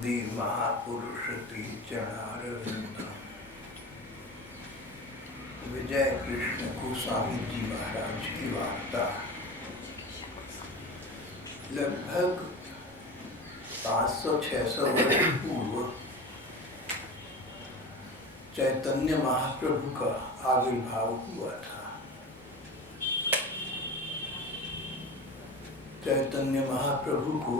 महापुरुष चरणारविंद विजय कृष्ण गोस्वामी जी महाराज की वार्ता। लगभग 500-600 वर्ष पूर्व चैतन्य महाप्रभु का आविर्भाव हुआ था। चैतन्य महाप्रभु को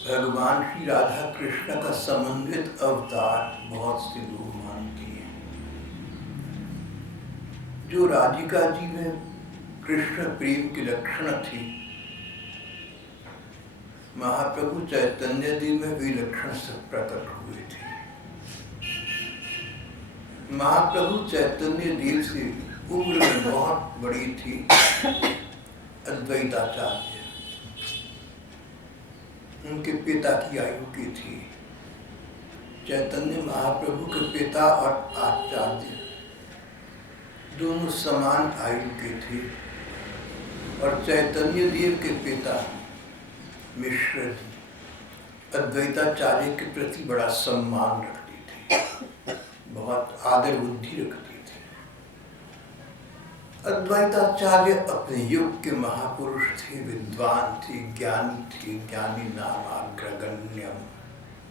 भगवान श्री राधा कृष्ण का समन्वित अवतार बहुत से लोग मानते हैं। जो राधिका जी में कृष्ण प्रेम की लक्षण थी, महाप्रभु चैतन्य जी में भी लक्षण से प्रकट हुए थे। महाप्रभु चैतन्य देव से उम्र में बहुत बड़ी थी अद्वैताचार्य, उनके पिता की आयु की थी। चैतन्य महाप्रभु के पिता और आचार्य दोनों समान आयु के थे और चैतन्य देव के पिता मिश्र जी अद्वैताचार्य के प्रति बड़ा सम्मान रखते थे, बहुत आदर बुद्धि रखते थे। अद्वैताचार्य अपने युग के महापुरुष थे, विद्वान थे, ज्ञानी थे, ज्ञानी नाम अग्रगण्यम,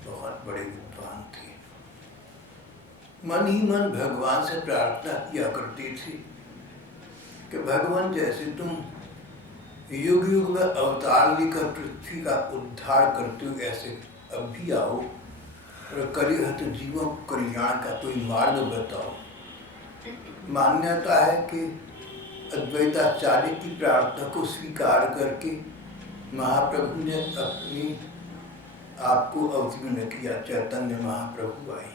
बहुत बड़े विद्वान थे। मन ही मन भगवान से प्रार्थना किया करते थे कि भगवान जैसे तुम युग युग में अवतार लेकर पृथ्वी का उद्धार करते हो, ऐसे अब भी आओ और कलिहत जीवों को कल्याण का कोई मार्ग बताओ। मान्यता है कि अद्वैताचार्य की प्रार्थना को स्वीकार करके महाप्रभु ने अपनी आपको अवतीर्ण किया। चैतन्य महाप्रभु आए।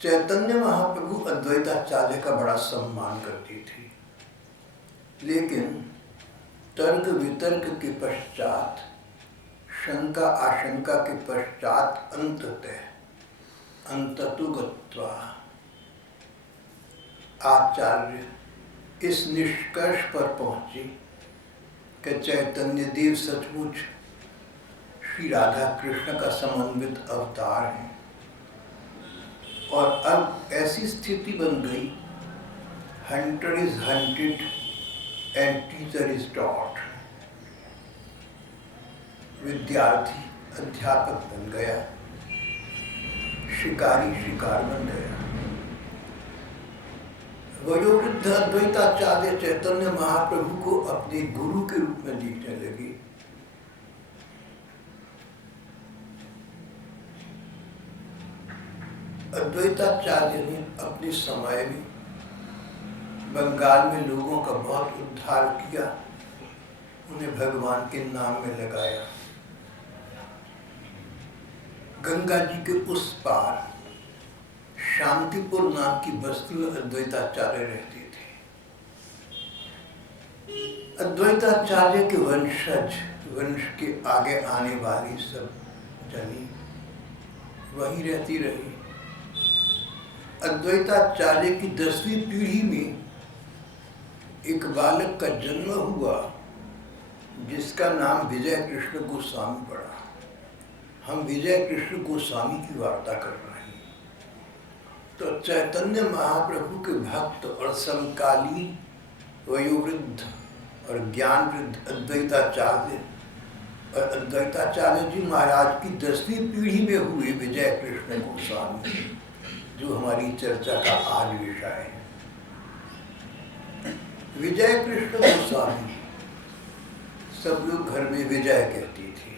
चैतन्य महाप्रभु अद्वैताचार्य का बड़ा सम्मान करते थे, लेकिन तर्क वितर्क के पश्चात, शंका आशंका के पश्चात अंततो गत्वा आचार्य इस निष्कर्ष पर पहुंचे कि चैतन्य देव सचमुच श्री राधा कृष्ण का समन्वित अवतार है। और अब ऐसी स्थिति बन गई, hunter is hunted and teacher is taught. विद्यार्थी अध्यापक बन गया, शिकारी शिकार बन गया। वयोवृद्ध अद्वैताचार्य चैतन्य महाप्रभु को अपने गुरु के रूप में देखने लगे। अद्वैताचार्य ने अपने समय में बंगाल में लोगों का बहुत उद्धार किया, उन्हें भगवान के नाम में लगाया। गंगा जी के उस पार शांतिपुर नाम की बस्ती में अद्वैताचार्य रहते थे। अद्वैताचार्य के वंशज, वंश के आगे आने वाली सब जनी वहीं रहती रही। अद्वैताचार्य की 10वीं पीढ़ी में एक बालक का जन्म हुआ जिसका नाम विजय कृष्ण गोस्वामी पड़ा। हम विजय कृष्ण गोस्वामी की वार्ता कर रहे हैं। तो चैतन्य महाप्रभु के भक्त और समकालीन वयोवृद्ध और ज्ञान वृद्ध अद्वैताचार्य और अद्वैताचार्य जी महाराज की 10वीं पीढ़ी में हुए विजय कृष्ण गोस्वामी, जो हमारी चर्चा का आज विषय है। विजय कृष्ण गोस्वामी, सब लोग घर में विजय कहते थे।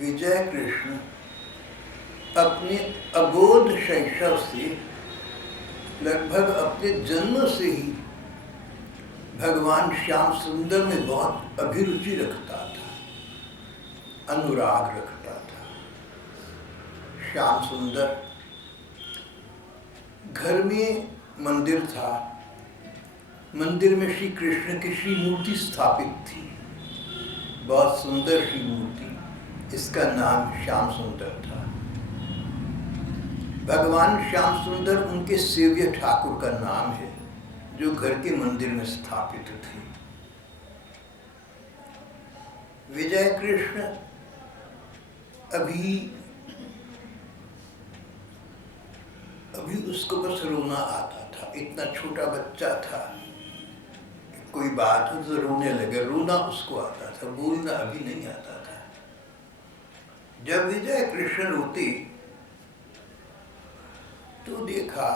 विजय कृष्ण अपने अबोध शैशव से, लगभग अपने जन्म से ही भगवान श्याम सुंदर में बहुत अभिरुचि रखता था, अनुराग रखता था। श्याम सुंदर, घर में मंदिर था, मंदिर में श्री कृष्ण की श्री मूर्ति स्थापित थी, बहुत सुंदर श्री मूर्ति, इसका नाम श्याम सुंदर था। भगवान श्याम सुंदर उनके सेव्य ठाकुर का नाम है, जो घर के मंदिर में स्थापित थे। विजय कृष्ण अभी उसको बस रोना आता था। इतना छोटा बच्चा था, कोई बात हो तो रोने लगे, रोना उसको आता था, बोलना अभी नहीं आता था। जब विजय कृष्ण रोती तो देखा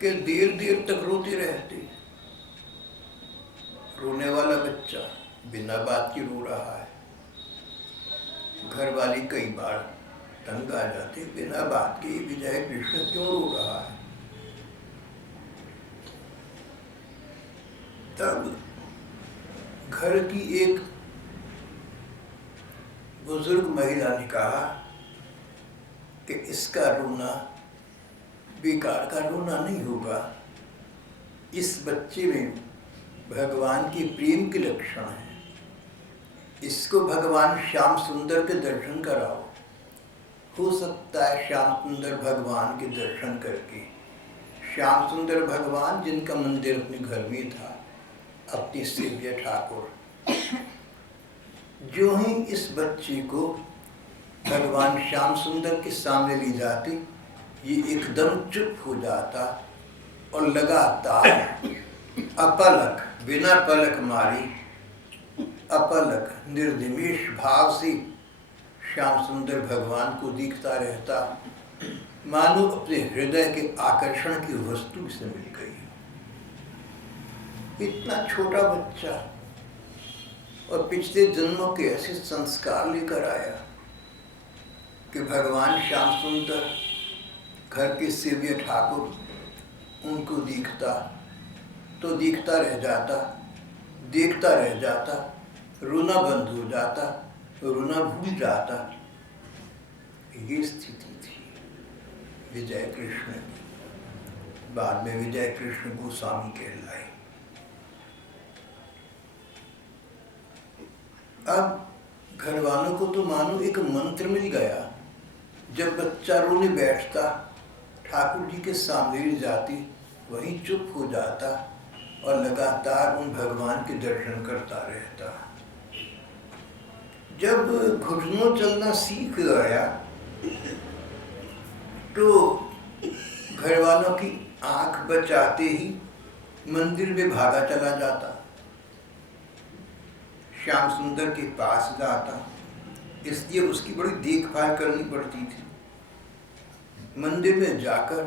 कि देर देर तक रोती रहती। रोने वाला बच्चा बिना बात के रो रहा है। घर वाली कई बार तंग आ जाती, बिना बात के विजय कृष्ण क्यों रो रहा है। तब घर की एक बुजुर्ग महिला ने कहा कि इसका रोना बेकार का रोना नहीं होगा, इस बच्चे में भगवान के प्रेम के लक्षण हैं, इसको भगवान श्याम सुंदर के दर्शन कराओ। हो सकता है श्याम सुंदर भगवान के दर्शन करके, श्याम सुंदर भगवान जिनका मंदिर अपने घर में था, अपनी सेव्य ठाकुर, जो ही इस बच्चे को भगवान श्याम सुंदर के सामने ले जाते, ये एकदम चुप हो जाता और लगातार अपलक, बिना पलक मारी, अपलक निर्निमेष भाव से श्याम सुंदर भगवान को देखता रहता, मानो अपने हृदय के आकर्षण की वस्तु से मिल गई। इतना छोटा बच्चा और पिछले जन्मों के ऐसे संस्कार लेकर आया कि भगवान श्याम सुंदर घर के सेव्य ठाकुर, उनको देखता तो देखता रह जाता, देखता रह जाता, रोना बंद हो जाता, रोना भूल जाता। ये स्थिति थी विजय कृष्ण की। बाद में विजय कृष्ण गोस्वामी कहलाए। अब घर वालों को तो मानो एक मंत्र मिल गया। जब बच्चा रोने बैठता, ठाकुर जी के सामने ले जाती, वहीं चुप हो जाता और लगातार उन भगवान के दर्शन करता रहता। जब घुटनों चलना सीख गया तो घर वालों की आंख बचाते ही मंदिर में भागा चला जाता, श्याम सुंदर के पास जाता, इसलिए उसकी बड़ी देखभाल करनी पड़ती थी। मंदिर में जाकर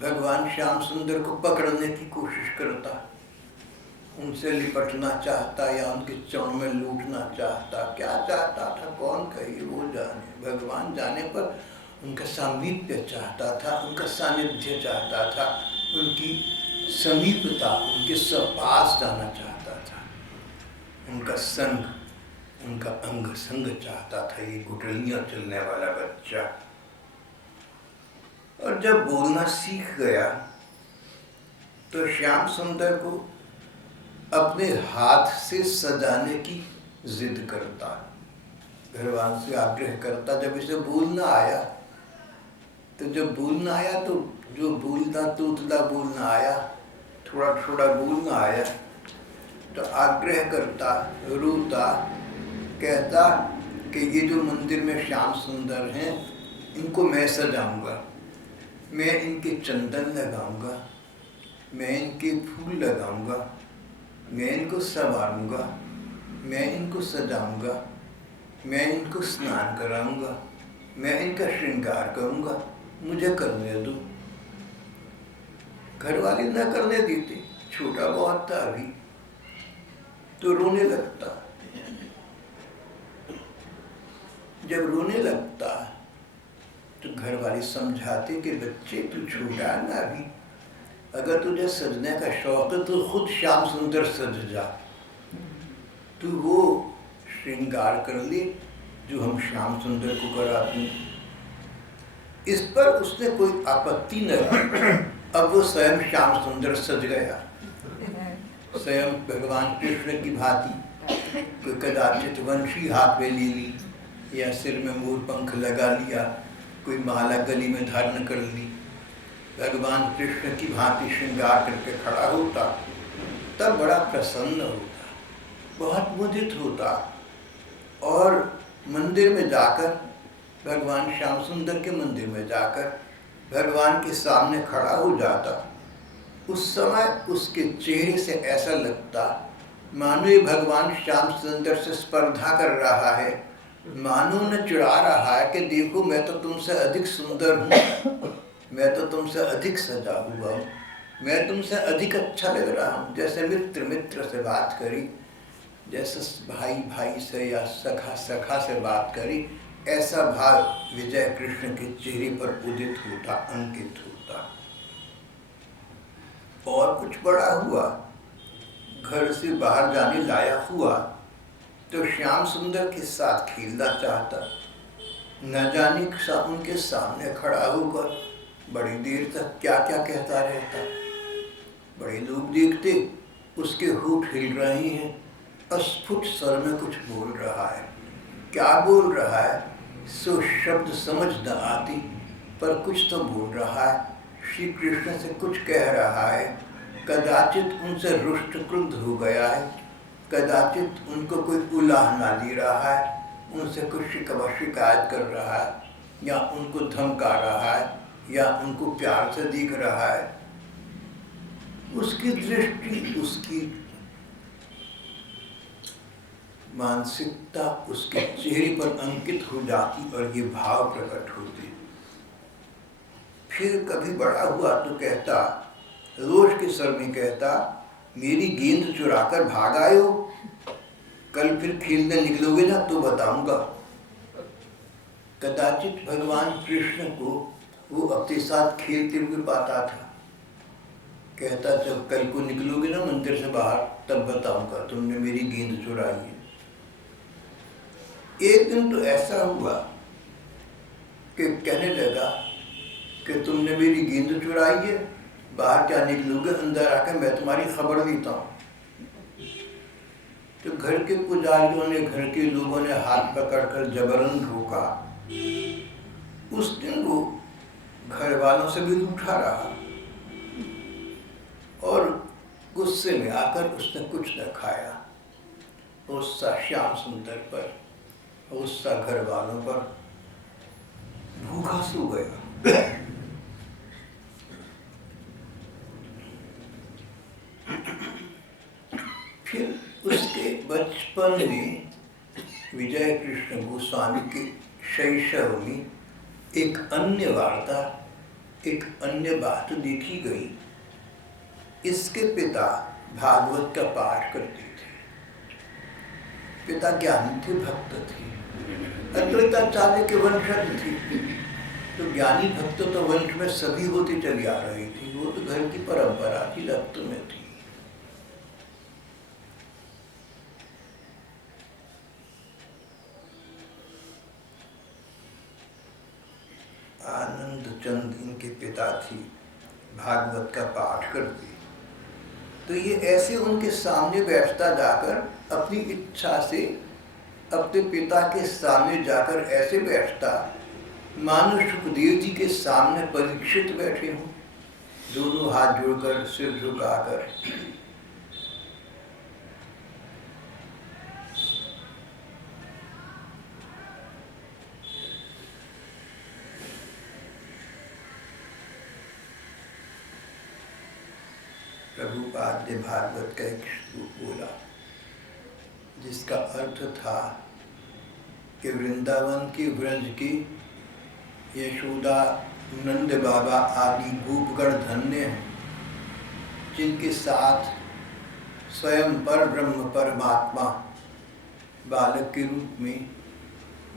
भगवान श्याम सुंदर को पकड़ने की कोशिश करता, उनसे लिपटना चाहता या उनके चरण में लूटना चाहता। क्या चाहता था कौन कहे, वो जाने, भगवान जाने। पर उनका सामीप्य चाहता था, उनका सानिध्य चाहता था, उनकी समीपता, उनके पास जाना चाहता था, उनका संग, उनका अंग संग चाहता था ये घुटलियां चलने वाला बच्चा। और जब बोलना सीख गया तो श्याम सुंदर को अपने हाथ से सजाने की जिद करता, घरवालों से आग्रह करता। जब इसे बोलना आया तो जो बोलना तोतला बोलना आया, थोड़ा थोड़ा बोलना आया तो आग्रह करता, रोता, कहता कि ये जो मंदिर में श्याम सुंदर हैं, इनको मैं सजाऊंगा, मैं इनके चंदन लगाऊंगा, मैं इनके फूल लगाऊंगा, मैं इनको संवारूंगा, मैं इनको सजाऊंगा, मैं इनको स्नान कराऊंगा, मैं इनका श्रृंगार करूंगा, मुझे करने दो। घर वाले न करने देते, छोटा बहुत था अभी, तो रोने लगता। जब रोने लगता तो घर वाले समझाते कि बच्चे तू छोटा ना अभी, अगर तुझे सजने का शौक है तो खुद श्याम सुंदर सज जा, तू वो श्रृंगार कर ले जो हम श्याम सुंदर को कराते हैं। इस पर उसने कोई आपत्ति न की। अब वो स्वयं श्याम सुंदर सज गया, स्वयं भगवान कृष्ण की भांति, कोई कदाचित वंशी हाथ में ले ली या सिर में मोर पंख लगा लिया, कोई माला गली में धारण कर ली, भगवान कृष्ण की भांति श्रृंगार करके खड़ा होता। तब बड़ा प्रसन्न होता, बहुत मुदित होता और मंदिर में जाकर भगवान श्याम सुंदर के मंदिर में जाकर भगवान के सामने खड़ा हो जाता, उस समय उसके चेहरे से ऐसा लगता मानो ये भगवान श्याम सुंदर से स्पर्धा कर रहा है, मानो न चिढ़ा रहा है कि देखो मैं तो तुमसे अधिक सुंदर हूँ, मैं तो तुमसे अधिक सजा हुआ हूँ, मैं तुमसे अधिक अच्छा लग रहा हूँ। जैसे मित्र मित्र से बात करी, जैसे भाई भाई से या सखा सखा से बात करी, ऐसा भाव विजय कृष्ण के चेहरे पर उदित होता, अंकित होता। और कुछ बड़ा हुआ, घर से बाहर जाने लायक हुआ तो श्याम सुंदर के साथ खेलना चाहता, न जाने उनके सामने खड़ा होकर बड़ी देर तक क्या क्या कहता रहता। बड़े लोग देखते उसके होठ हिल रहे हैं, अस्फुट स्वर में कुछ बोल रहा है, क्या बोल रहा है सो शब्द समझ न आती, पर कुछ तो बोल रहा है, श्री कृष्ण से कुछ कह रहा है। कदाचित उनसे रुष्ट क्रुद्ध हो गया है, कदाचित उनको कोई उलाहना दे रहा है, उनसे कुछ शिकायत कर रहा है, या उनको धमका रहा है, या उनको प्यार से देख रहा है। उसकी दृष्टि, उसकी मानसिकता उसके चेहरे पर अंकित हो जाती और ये भाव प्रकट होते। फिर कभी बड़ा हुआ तो कहता, रोज के स्वर में कहता, मेरी गेंद चुराकर भाग आए हो, कल फिर खेलने निकलोगे ना तो बताऊंगा। कदाचित भगवान कृष्ण को वो अपने साथ खेलते हुए पाता था, कहता जब कल को निकलोगे ना मंदिर से बाहर तब बताऊंगा तुमने मेरी गेंद चुराई है। एक दिन तो ऐसा हुआ कि कहने लगा कि तुमने मेरी गेंद चुराई है, बाहर क्या निकलोगे, अंदर आकर मैं तुम्हारी खबर देता हूँ। तो घर के पुजारियों ने, घर के लोगों ने हाथ पकड़कर जबरन रोका। उस दिन वो घर वालों से भी रूठा रहा और गुस्से में आकर उसने कुछ न खाया। गुस्सा श्याम सुंदर पर, गुस्सा घर वालों पर, भूखा सो गया। फिर उसके बचपन में विजय कृष्ण गोस्वामी के शैशव में एक अन्य वार्ता, एक अन्य बात देखी गई। इसके पिता भागवत का पाठ करते थे, पिता ज्ञानी थे, भक्त थे, अद्वैताचार्य के वंशज थे। तो ज्ञानी भक्त तो वंश में सभी होते चली आ रही थी, वो तो घर की परंपरा थी, रक्त में थी। आनंद चंद इनके पिता थी, भागवत का पाठ करती। तो ये ऐसे उनके सामने बैठता, जाकर अपनी इच्छा से अपने पिता के सामने जाकर ऐसे बैठता मानो सुखदेव जी के सामने परीक्षित बैठे हों, दोनों हाथ जोड़कर, सिर झुकाकर। प्रभुपाद ने भागवत का एक श्लोक बोला जिसका अर्थ था कि वृंदावन की, ब्रज की यशोदा, नंद बाबा आदि गोपगण धन्य हैं, जिनके साथ स्वयं पर ब्रह्म परमात्मा बालक के रूप में,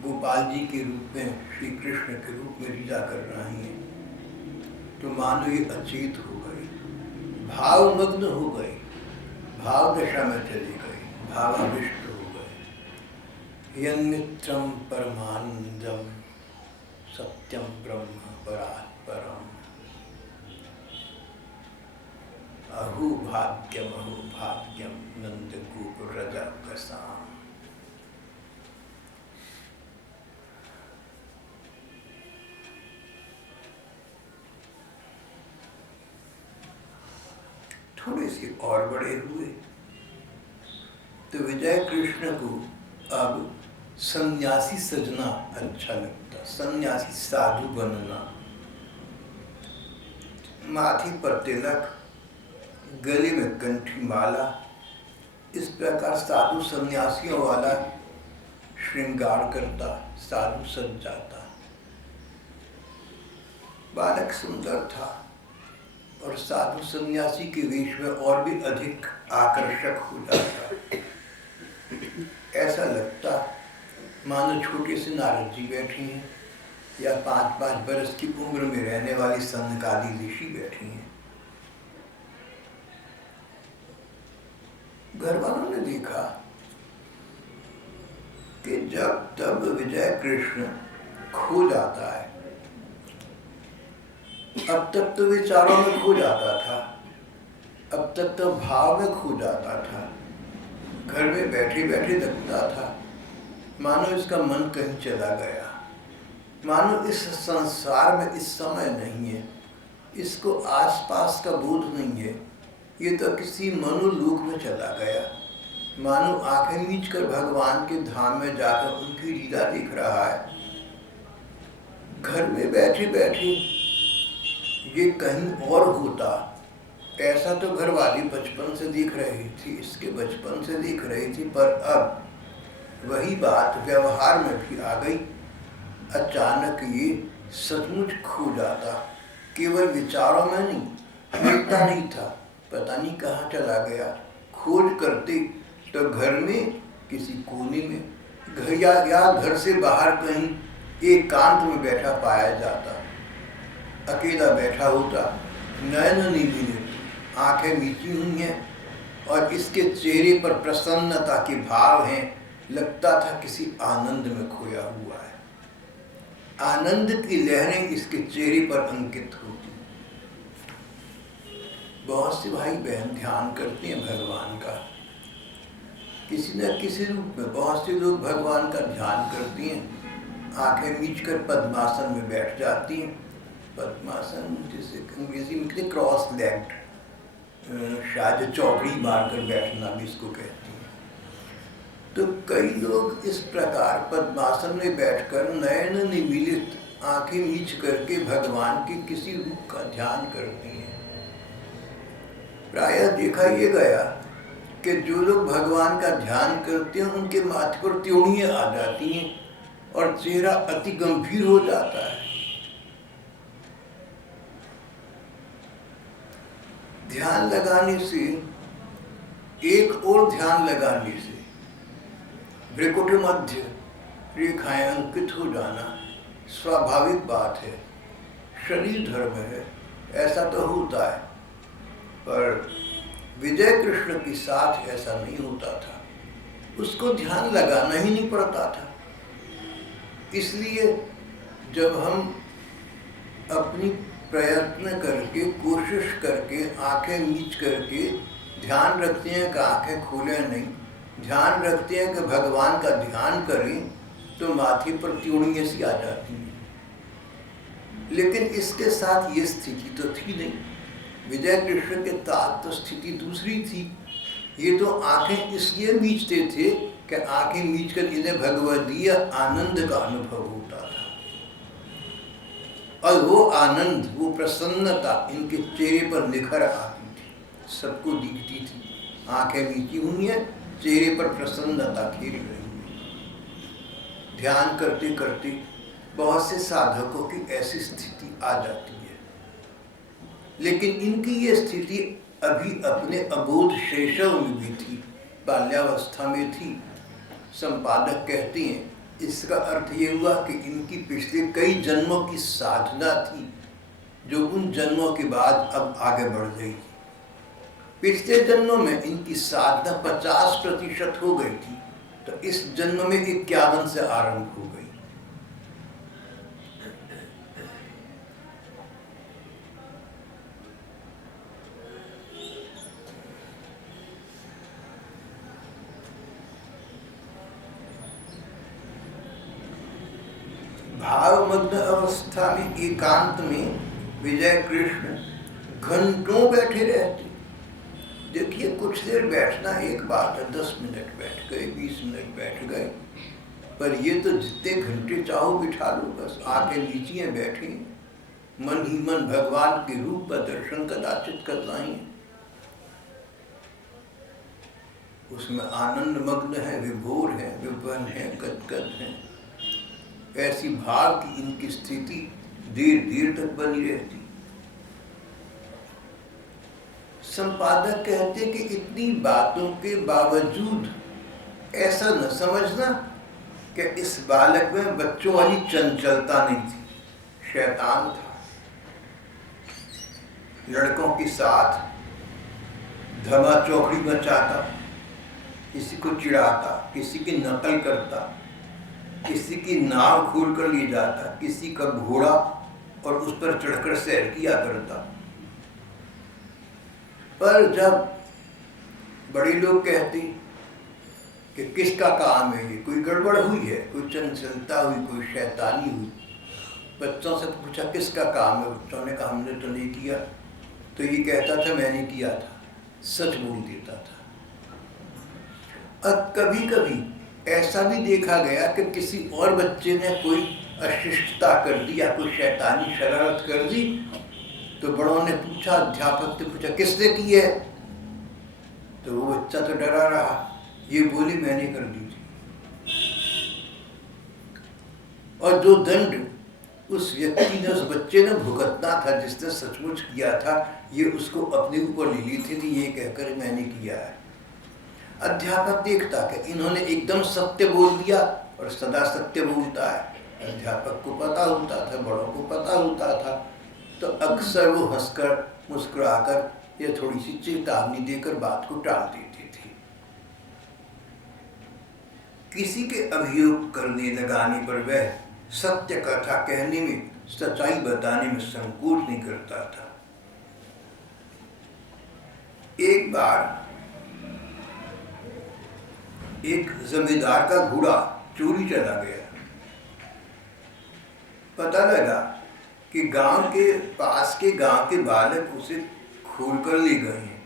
गोपाल जी के रूप में, श्री कृष्ण के रूप में लीला कर रही हैं। तो मानो ये अचेत हो गई, भावमग्न हो गई, भाव दशा में चली गई, भावाविष्ट हो गए। यन्मित्रं परमानंदम सत्यम ब्रह्म परात्परम, अहो भाग्यम नंद गोप रजा कसाम। थोड़े से और बड़े हुए तो विजय कृष्ण को अब सन्यासी सजना अच्छा लगता। था, सन्यासी साधु बनना, माथे पर तिलक, गले में कंठी माला, इस प्रकार साधु सन्यासियों वाला श्रृंगार करता, साधु सज जाता। बालक सुंदर था और साधु सन्यासी के वेश में और भी अधिक आकर्षक हो जाता। ऐसा लगता मानो छोटे से नारद जी बैठे हैं या 5-5 बरस की उम्र में रहने वाली संकाली ऋषि बैठी हैं। घर वालों ने देखा कि जब तब विजय कृष्ण खो जाता है, अब तक तो विचारों में खो जाता था, अब तक तो भाव में खो जाता था, घर में बैठे बैठे लगता था मानो इसका मन कहीं चला गया, मानो इस संसार में इस समय नहीं है, इसको आसपास का बोध नहीं है, ये तो किसी मनोलोक में चला गया, मानो आंखें मीच कर भगवान के धाम में जाकर उनकी लीला देख रहा है। घर में बैठे बैठे ये कहीं और होता, ऐसा तो घर वाली बचपन से देख रही थी, इसके बचपन से देख रही थी, पर अब वही बात व्यवहार में भी आ गई। अचानक ये सचमुच खो जाता, केवल विचारों में नहीं, मिलता नहीं था, पता नहीं कहाँ चला गया। खोज करते तो घर में किसी कोने में, घर या घर से बाहर कहीं एकांत में बैठा पाया जाता, अकेला बैठा होता, नयन नहीं मिले, आंखें मीची हुई हैं और इसके चेहरे पर प्रसन्नता के भाव हैं, लगता था किसी आनंद में खोया हुआ है, आनंद की लहरें इसके चेहरे पर अंकित होती। बहुत से भाई बहन ध्यान करते हैं भगवान का, किसी न किसी रूप में। बहुत से लोग भगवान का ध्यान करती हैं, आंखें मीच कर पद्मासन में बैठ जाती हैं। पद्मासन जिसे अंग्रेजी में कहते क्रॉस लेग्ड, शायद चौकड़ी मारकर बैठना भी इसको कहती हैं। तो कई लोग इस प्रकार पद्मासन में बैठकर नयन निमीलित आंखें मीच करके भगवान के किसी रूप का ध्यान करती हैं। प्रायः देखा ये गया कि जो लोग भगवान का ध्यान करते हैं उनके माथे पर त्योड़ियां आ जाती हैं और चेहरा अति गंभीर हो जाता है। ध्यान लगाने से, एक और ध्यान लगाने से भ्रिकुटी मध्य रेखाएं अंकित हो जाना स्वाभाविक बात है, शरीर धर्म है, ऐसा तो होता है। पर विजय कृष्ण के साथ ऐसा नहीं होता था, उसको ध्यान लगाना ही नहीं पड़ता था। इसलिए जब हम अपनी प्रयत्न करके, कोशिश करके, आंखें मीच करके ध्यान रखते हैं कि आंखें खोले नहीं, ध्यान रखते हैं कि भगवान का ध्यान करें, तो माथे पर त्योड़ियां सी आ जाती हैं। लेकिन इसके साथ ये स्थिति तो थी नहीं। विजय कृष्ण के साथ तो स्थिति दूसरी थी। ये तो आंखें इसलिए मीचते थे कि आंखें मीचकर इन्हें भगवदीय आनंद का अनुभव होता था, और वो आनंद, वो प्रसन्नता इनके चेहरे पर निखर आती थी, सबको दिखती थी। आंखें मीची हुई हैं, चेहरे पर प्रसन्नता खेल रही है। ध्यान करते करते बहुत से साधकों की ऐसी स्थिति आ जाती है, लेकिन इनकी ये स्थिति अभी अपने अबोध शैशव में भी थी, बाल्यावस्था में थी। संपादक कहते हैं इसका अर्थ ये हुआ कि इनकी पिछले कई जन्मों की साधना थी, जो उन जन्मों के बाद अब आगे बढ़ गई थी। पिछले जन्मों में इनकी साधना 50% हो गई थी, तो इस जन्म में 51 से आरंभ हो गई। भावमग्न अवस्था में, एकांत में विजय कृष्ण घंटों बैठे रहते। देखिए, कुछ देर बैठना एक बात है, 10 मिनट बैठ गए, 20 मिनट बैठ गए, पर ये तो जितने घंटे चाहो बिठा लो, बस आके लीजिए बैठे, मन ही मन भगवान के रूप का दर्शन कदाचित करना ही, उसमें आनंद मग्न है, विभोर है, विभन है, गदगद है। ऐसी भाव की इनकी स्थिति देर देर तक बनी रहती। संपादक कहते कि इतनी बातों के बावजूद ऐसा न समझना कि इस बालक में बच्चों वाली चंचलता नहीं थी, शैतान था। लड़कों के साथ धमा चौकड़ी मचाता, किसी को चिढ़ाता, किसी की नकल करता, किसी की नाव खोल कर ले जाता, किसी का घोड़ा और उस पर चढ़कर सैर किया करता। पर जब बड़े लोग कहते कि किसका काम है ये, कोई गड़बड़ हुई है, कोई चंचलता हुई, कोई शैतानी हुई, बच्चों से पूछा किसका काम है, बच्चों ने कहा हमने तो नहीं किया, तो ये कहता था मैंने किया था, सच बोल देता था। अब कभी कभी ऐसा भी देखा गया कि किसी और बच्चे ने कोई अशिष्टता कर दी या कोई शैतानी शरारत कर दी, तो बड़ों ने पूछा, अध्यापक ने पूछा किसने की है, तो वो बच्चा तो डरा रहा, ये बोली मैंने कर दी थी। और जो दंड उस व्यक्ति ने, उस बच्चे ने भुगतना था जिसने सचमुच किया था, ये उसको अपने ऊपर ले ली थी, ये कहकर मैंने किया है। अध्यापक देखता कि इन्होंने एकदम सत्य बोल दिया, और सदा सत्य बोलता है, अध्यापक को पता होता था, बड़ों को पता होता था, तो अक्सर वो हंसकर मुस्कुराकर या थोड़ी सी चेतावनी देकर बात को टाल देती थी। किसी के अभियोग करने लगाने पर वह सत्य कथा कहने में, सच्चाई बताने में संकोच नहीं करता था। एक बार एक जमींदार का घोड़ा चोरी चला गया। पता लगा कि गांव के पास के गांव के बालक उसे खोलकर ले गए हैं।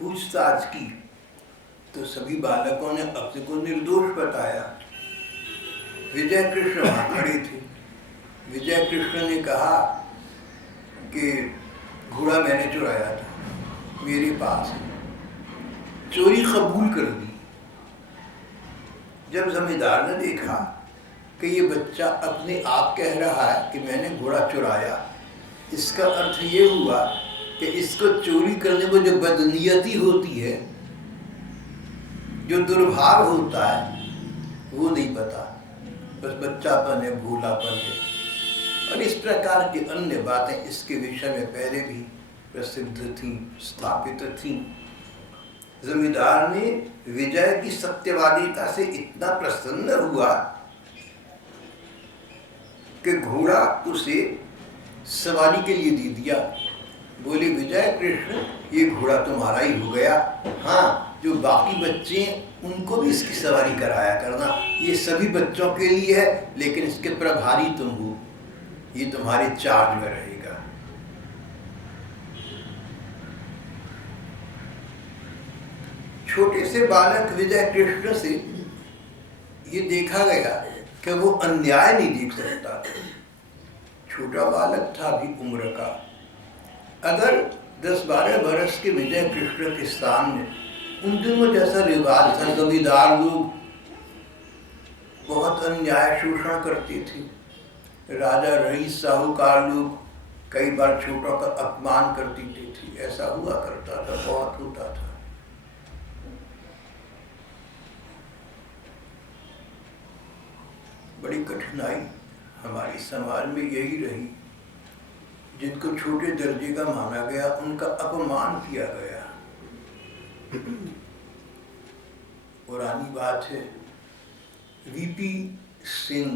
पूछताछ की तो सभी बालकों ने अपने को निर्दोष बताया। विजय कृष्ण वहां खड़े थे। विजय कृष्ण ने कहा कि घोड़ा मैंने चुराया था, मेरे पास है, चोरी कबूल कर दी। जब जमींदार ने देखा कि ये बच्चा अपने आप कह रहा है कि मैंने घोड़ा चुराया, इसका अर्थ ये हुआ कि इसको चोरी करने में जो बदनीयती होती है, जो दुर्भाव होता है, वो नहीं पता, बस बच्चापन है, भूलापन है। और इस प्रकार की अन्य बातें इसके विषय में पहले भी प्रसिद्ध थीं, स्थापित थीं। जमींदार ने विजय की सत्यवादिता से इतना प्रसन्न हुआ कि घोड़ा उसे सवारी के लिए दे दिया। बोले विजय कृष्ण, ये घोड़ा तुम्हारा ही हो गया, हाँ जो बाकी बच्चे हैं उनको भी इसकी सवारी कराया करना, ये सभी बच्चों के लिए है, लेकिन इसके प्रभारी तुम हो, ये तुम्हारे चार्ज में रहेगा। छोटे से बालक विजय कृष्ण से ये देखा गया कि वो अन्याय नहीं देख सकता था। छोटा बालक था अभी उम्र का। अगर 10-12 वर्ष के विजय कृष्ण के सामने उन दिनों जैसा रिवाज था, जमींदार लोग बहुत अन्याय शोषण करते थे, राजा रईस साहूकार लोग कई बार छोटों का अपमान कर देते थे, ऐसा हुआ करता था, बहुत होता था। बड़ी कठिनाई हमारे समाज में यही रही, जिनको छोटे दर्जे का माना गया उनका अपमान किया गया। पुरानी बात है, वीपी सिंह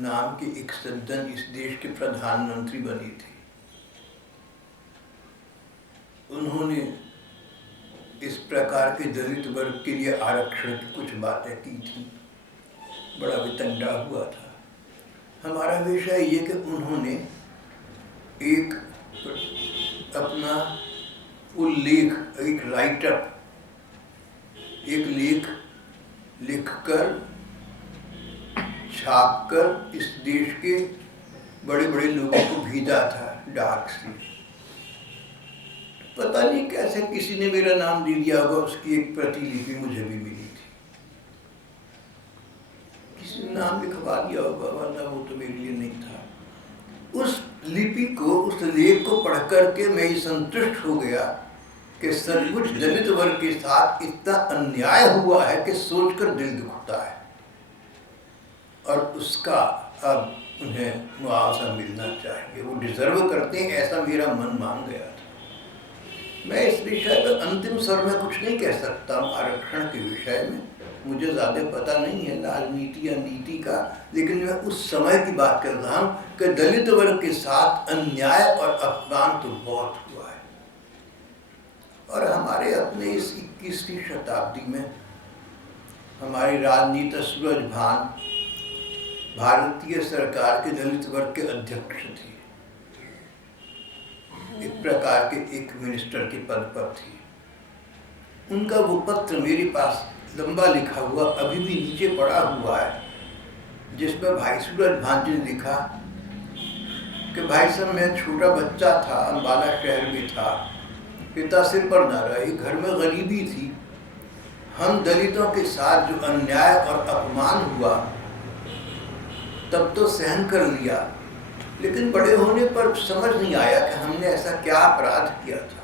नाम के एक सज्जन इस देश के प्रधानमंत्री बने थे। उन्होंने इस प्रकार के दलित वर्ग के लिए आरक्षण की कुछ बातें की थी, बड़ा वितंडा हुआ था। हमारा विषय ये कि उन्होंने एक अपना उल्लेख, एक राइटअप, एक लेख लिखकर छाप कर इस देश के बड़े बड़े लोगों को भेजा था डाक से। पता नहीं कैसे किसी ने मेरा नाम दे दिया होगा, उसकी एक प्रतिलिपि मुझे भी मिली थी। किसी ने नाम लिखवा दिया होगा, वरना वो तो मेरे लिए नहीं था। उस लिपि को, उस लेख को पढ़ करके मैं ये संतुष्ट हो गया कि सचमुच दलित वर्ग के साथ इतना अन्याय हुआ है कि सोचकर दिल दुखता है, और उसका अब उन्हें मुआवजा मिलना चाहिए। वो डिजर्व करते हैं, ऐसा मेरा मन मान गया था। मैं इस विषय पर अंतिम स्वर में कुछ नहीं कह सकता हूँ आरक्षण के विषय में, मुझे ज़्यादा पता नहीं है राजनीति या नीति का, लेकिन मैं उस समय की बात कर रहा हूँ कि दलित वर्ग के साथ अन्याय और अपमान तो बहुत हुआ है। और हमारे अपने इस 21वीं शताब्दी में हमारी राजनीति सूरजभान भारतीय सरकार के दलित वर्ग के अध्यक्ष थे, एक प्रकार के एक मिनिस्टर के पद पर थी। उनका वो पत्र मेरे पास लंबा लिखा हुआ अभी भी नीचे पड़ा हुआ है, जिसमें भाई सूरजभान जी ने लिखा कि भाई साहब, मैं छोटा बच्चा था, अम्बाला शहर में था, पिता सिर पर न रहे, घर में गरीबी थी। हम दलितों के साथ जो अन्याय और अपमान हुआ तब तो सहन कर लिया, लेकिन बड़े होने पर समझ नहीं आया कि हमने ऐसा क्या अपराध किया था।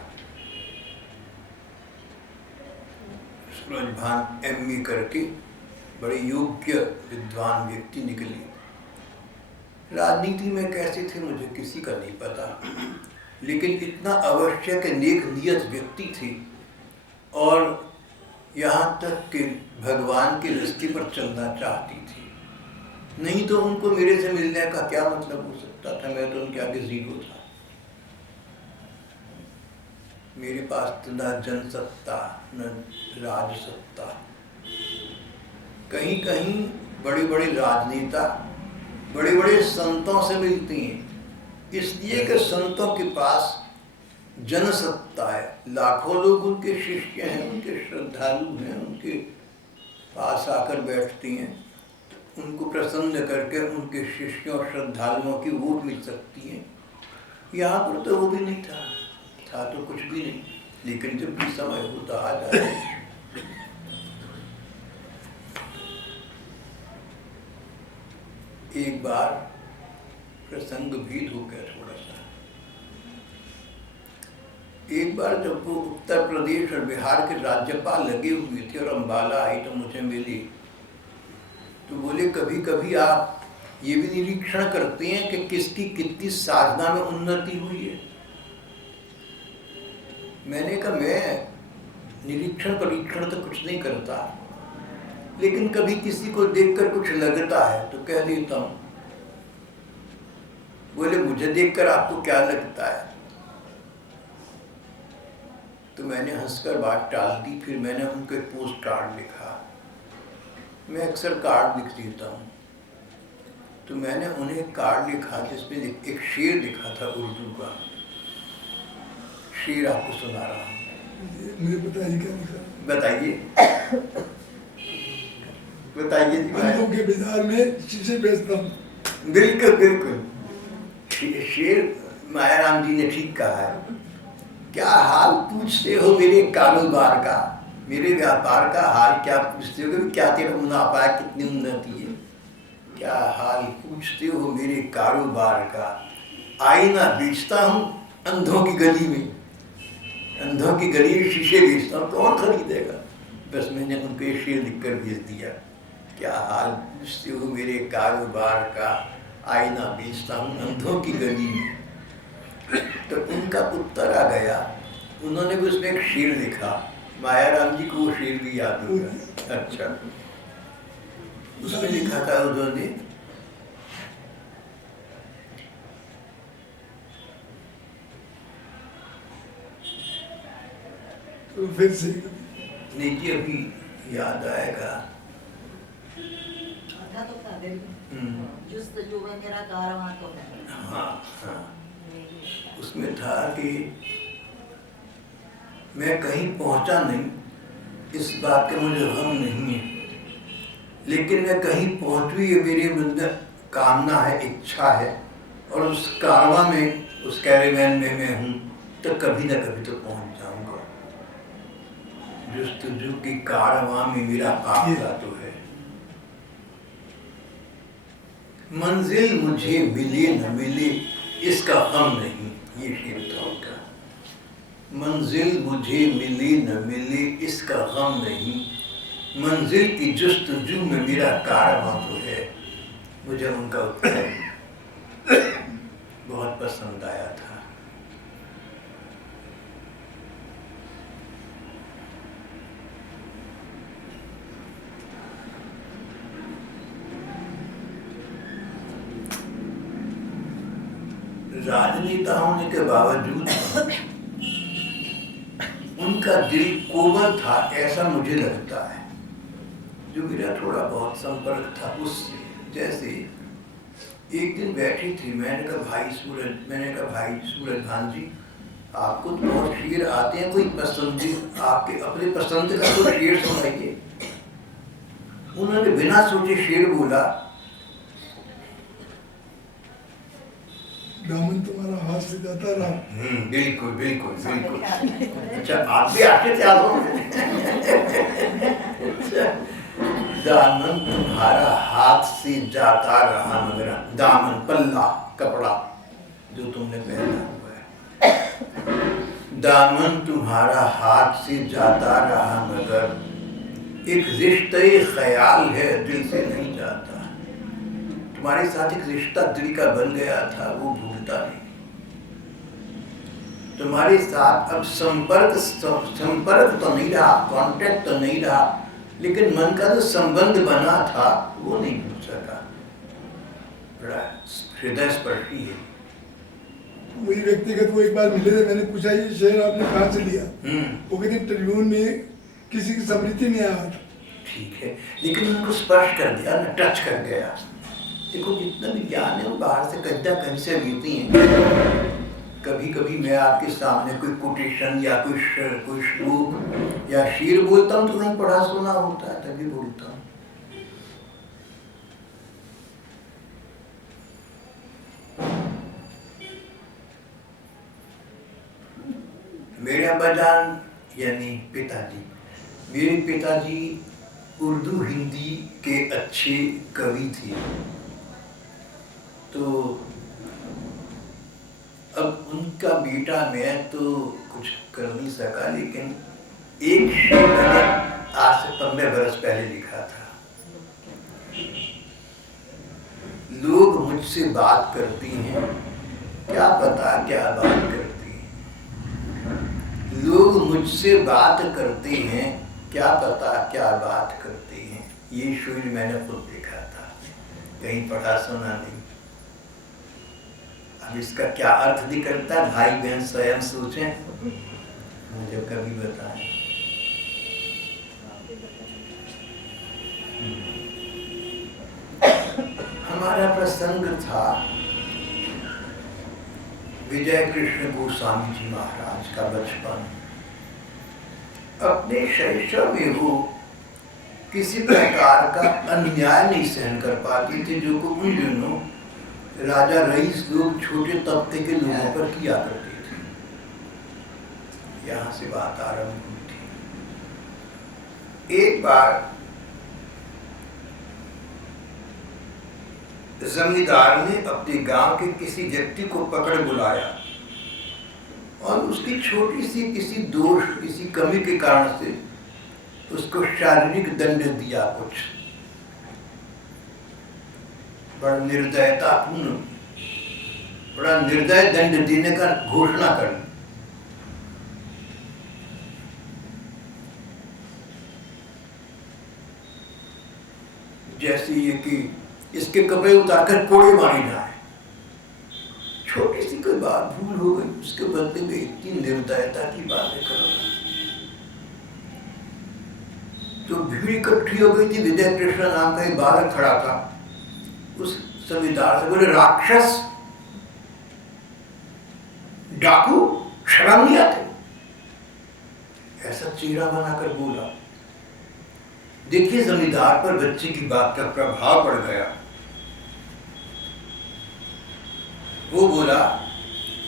सूरजभान MA करके बड़े योग्य विद्वान व्यक्ति निकले। राजनीति में कैसे थे मुझे किसी का नहीं पता, लेकिन इतना अवश्य कि नेक नियत व्यक्ति थे, और यहाँ तक कि भगवान के रास्ते पर चलना चाहती थी। नहीं तो उनको मेरे से मिलने का क्या मतलब हो सकता था, मैं तो उनके आगे जीरो था। मेरे पास तो न जनसत्ता न राजसत्ता। कहीं कहीं बड़े बड़े राजनेता बड़े बड़े संतों से मिलते हैं, इसलिए कि संतों के पास जनसत्ता है, लाखों लोग उनके शिष्य हैं, उनके श्रद्धालु हैं, उनके पास आकर बैठते हैं, उनको प्रसन्न करके उनके शिष्यों और श्रद्धालुओं की वोट मिल सकती है। यहाँ पर तो वो भी नहीं था तो कुछ भी नहीं, लेकिन जब भी समय होता आ जाए। एक बार प्रसंग भेद हो गया थोड़ा सा। एक बार जब वो उत्तर प्रदेश और बिहार के राज्यपाल लगे हुए थे और अम्बाला आई तो मुझे मिली, तो बोले कभी कभी आप ये भी निरीक्षण करते हैं कि किसकी कितनी साधना में उन्नति हुई है। मैंने कहा मैं निरीक्षण परीक्षण तो कुछ नहीं करता, लेकिन कभी किसी को देखकर कुछ लगता है तो कह देता हूँ। बोले मुझे देखकर आपको क्या लगता है? तो मैंने हंसकर बात टाल दी। फिर मैंने उनको एक पोस्ट कार्ड लिखा। मैं अक्सर कार्ड लिख देता हूँ, तो मैंने उन्हें एक कार्ड लिखा जिसमें एक शेर लिखा था उर्दू का। शेर आपको सुना रहा हूँ। मुझे बताइए क्या लिखा? बताइए बताइए जी। आलू के बाजार में शीशे बेचता हूँ। बिल्कुल बिल्कुल, शेर मायाराम जी ने ठीक कहा है। क्या हाल पूछते हो मेरे कारोबार का, मेरे व्यापार का हाल क्या पूछते हो कि क्या तेरा मुनाफा है, कितनी उन्नति है। क्या हाल पूछते हो मेरे कारोबार का, आईना बेचता हूँ अंधों की गली में, अंधों की गली में शीशे बेचता हूँ, कौन खरीदेगा। बस मैंने उनको ये शेर लिखकर भेज दिया। क्या हाल पूछते हो मेरे कारोबार का, आईना बेचता हूँ अंधों की गली में। तो उनका उत्तर आ गया। उन्होंने भी उसमें एक शेर लिखा। मायाराम जी को वो शेर भी याद होगा। अच्छा, उसमें लिखा था उन्होंने, तो फिर से नहीं जी अभी याद आएगा। हाँ हाँ, उसमें था कि मैं कहीं पहुंचा नहीं, इस बात का मुझे गम नहीं है। लेकिन मैं कहीं पहुंचूँ ये मेरी अंदर कामना है, इच्छा है, और उस कारवां में, उस कैरेवैन में मैं हूँ, तो कभी ना कभी तो पहुंच जाऊंगा। जुस्तजू की कारवां में मेरा काफिला तो है। मंजिल मुझे मिले न मिले इसका गम नहीं, ये शेर था उनका। मंजिल मुझे मिले न मिले इसका गम नहीं, मंजिल की जुस्तजू में मेरा कारवां तो है। मुझे उनका उत्तर बहुत पसंद आया था। राजनेता होने के बावजूद उनका दिल कोमल था, ऐसा मुझे लगता है। जो मेरा थोड़ा बहुत संपर्क था उससे, जैसे एक दिन बैठी थी, मैंने कहा भाई सूरज भान जी, आपको तो बहुत शेर आते हैं, कोई पसंद आपके अपने पसंद का कोई शेर सुनाइए। उन्होंने बिना सोचे शेर बोला, दामन तुम्हारा हाथ से जाता रहा। बिल्कुल बिल्कुल बिल्कुल। अच्छा, आप भी आके तैयार हो। दामन तुम्हारा हाथ से जाता रहा मगर, दामन पल्ला कपड़ा जो तुमने पहना हुआ है, दामन तुम्हारा हाथ से जाता रहा मगर, एक रिश्ते ख्याल है दिल से नहीं जाता। तुम्हारे साथ एक रिश्ता दिल का बन गया था, वो भूलता नहीं। तुम्हारे साथ अब संपर्क तो नहीं रहा, कांटेक्ट तो नहीं रहा, लेकिन मन का जो संबंध बना था वो नहीं भूल सका। बड़ा हृदय स्पर्शी है। वही व्यक्तिगत वो एक बार मिले थे, मैंने पूछा ये शेर आपने कहाँ से लिया? वो कहते ट्रिब्यून में किसी की स्मृति में आया था। ठीक है, लेकिन उनको स्पर्श कर दिया ना, टच कर गया। देखो जितना भी ज्ञान है वो बाहर से कहीं से लेती हैं। कभी कभी मैं आपके सामने कोई कोटेशन या कोई श्लोक या शेर बोलता हूँ तो नहीं पढ़ा सुना होता है, तभी बोलता हूँ। मेरे अब्बाजान यानी पिताजी, मेरे पिताजी उर्दू हिंदी के अच्छे कवि थे। तो अब उनका बेटा मैं तो कुछ कर नहीं सका, लेकिन एक शेर मैंने आज से 15 बरस पहले लिखा था। लोग मुझसे बात करती हैं, क्या पता क्या बात करती हैं। लोग मुझसे बात करते हैं, क्या पता क्या बात करते हैं। ये शेर मैंने खुद लिखा था, कहीं पढ़ा सुना नहीं। अब इसका क्या अर्थ निकलता है, भाई बहन स्वयं सोचें, मुझे कभी बताएं। हमारा प्रसंग था विजय कृष्ण गोस्वामी जी महाराज का बचपन। अपने शैशव में वो किसी प्रकार का अन्याय नहीं सहन कर पाते थे, जो को उन दिनों राजा रईस लोग छोटे तबके के लोगों पर किया करते थे। यहाँ से बात आरंभ हुई थी। एक बार जमींदार ने अपने गांव के किसी व्यक्ति को पकड़ बुलाया और उसकी छोटी सी किसी दोष, किसी कमी के कारण से उसको शारीरिक दंड दिया। कुछ बड़ा निर्दयतापूर्ण, बड़ा निर्दय दंड देने का घोषणा कर। जैसे ये कि इसके कपड़े उतारकर कोड़े मारे जाए। छोटी सी कोई बात भूल हो गई, उसके बदले में इतनी निर्दयता की बातें करो। तो भीड़ इकट्ठी हो गई थी। विजय कृष्ण नाम का एक बालक खड़ा था। उस जमींदार से बोले, राक्षस, डाकू, शर्म नहीं आती? ऐसा चेहरा बनाकर बोला। देखिए जमींदार पर बच्चे की बात का प्रभाव पड़ गया। वो बोला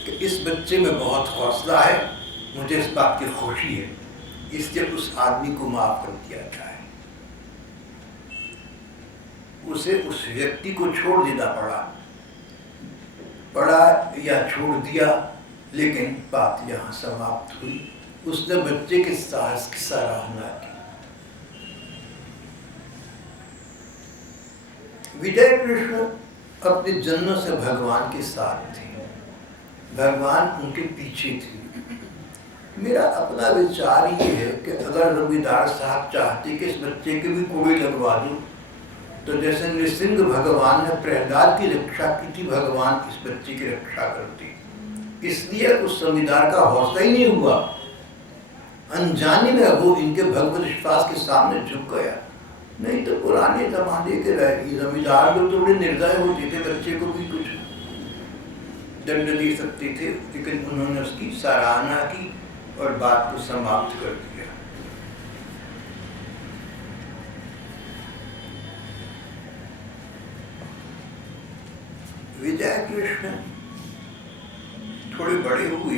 कि इस बच्चे में बहुत हौसला है, मुझे इस बात की खुशी है, इसलिए उस आदमी को माफ कर दिया जाए। उसे उस व्यक्ति को छोड़ देना पड़ा या छोड़ दिया, लेकिन बात यहाँ समाप्त हुई। उसने बच्चे के साहस की सराहना की। विजय कृष्ण अपने जन्म से भगवान के साथ थे, भगवान उनके पीछे थे। मेरा अपना विचार ये है कि अगर रविदास साहब चाहते कि इस बच्चे के भी कोड़ी लगवा दूं, तो जैसे नृसिंह भगवान ने प्रहलाद की रक्षा की थी, भगवान इस बच्चे की रक्षा करते। इसलिए उस जमींदार का हौसला ही नहीं हुआ, अनजाने में वो इनके भगवत विश्वास के सामने झुक गया। नहीं तो पुराने जमाने के जमींदार लोग थोड़े निर्दय होते थे, बच्चे को भी कुछ दंड दे सकते थे, लेकिन उन्होंने उसकी सराहना की और बात को समाप्त कर दिया। विजय कृष्ण थोड़े बड़े हुए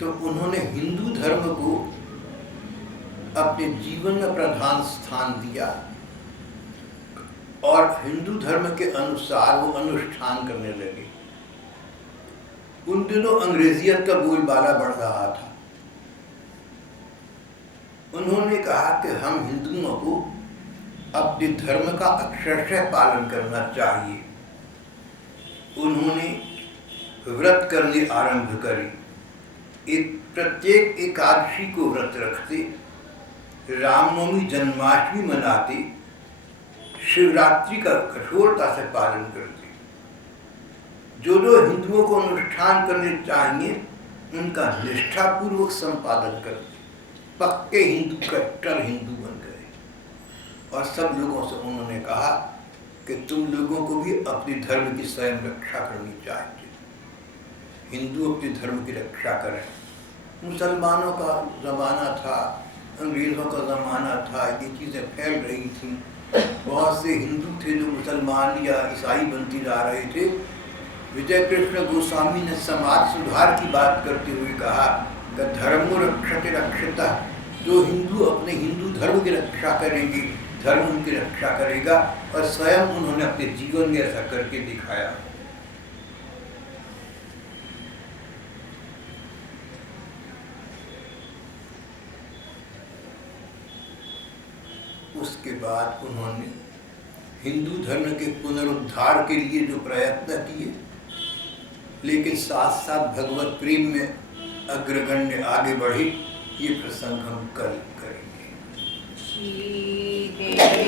तो उन्होंने हिंदू धर्म को अपने जीवन में प्रधान स्थान दिया और हिंदू धर्म के अनुसार वो अनुष्ठान करने लगे। उन दिनों अंग्रेजियत का बोलबाला बढ़ रहा था। उन्होंने कहा कि हम हिंदुओं को अपने धर्म का अक्षरशः पालन करना चाहिए। उन्होंने व्रत करने आरंभ करे। प्रत्येक एकादशी को व्रत रखते, रामनवमी जन्माष्टमी मनाते, शिवरात्रि का कठोरता से पालन करते। जो हिंदुओं को अनुष्ठान करने चाहिए उनका निष्ठापूर्वक संपादन करते। पक्के हिंदू, कट्टर हिंदू बन गए। और सब लोगों से उन्होंने कहा कि तुम लोगों को भी अपने धर्म की स्वयं रक्षा करनी चाहिए। हिंदू अपने धर्म की रक्षा करें। मुसलमानों का ज़माना था, अंग्रेज़ों का ज़माना था, ये चीज़ें फैल रही थीं। बहुत से हिंदू थे जो मुसलमान या ईसाई बनते जा रहे थे। विजय कृष्ण गोस्वामी ने समाज सुधार की बात करते हुए कहा कि धर्मो रक्षते रक्षिता, जो हिंदू अपने हिंदू धर्म की रक्षा करेंगे, धर्म उनकी रक्षा करेगा। और स्वयं उन्होंने अपने जीवन में ऐसा करके दिखाया। उसके बाद उन्होंने हिंदू धर्म के पुनरुद्धार के लिए जो प्रयत्न किए, लेकिन साथ साथ भगवत प्रेम में अग्रगण्य आगे बढ़े, ये प्रसंग हम कल करेंगे।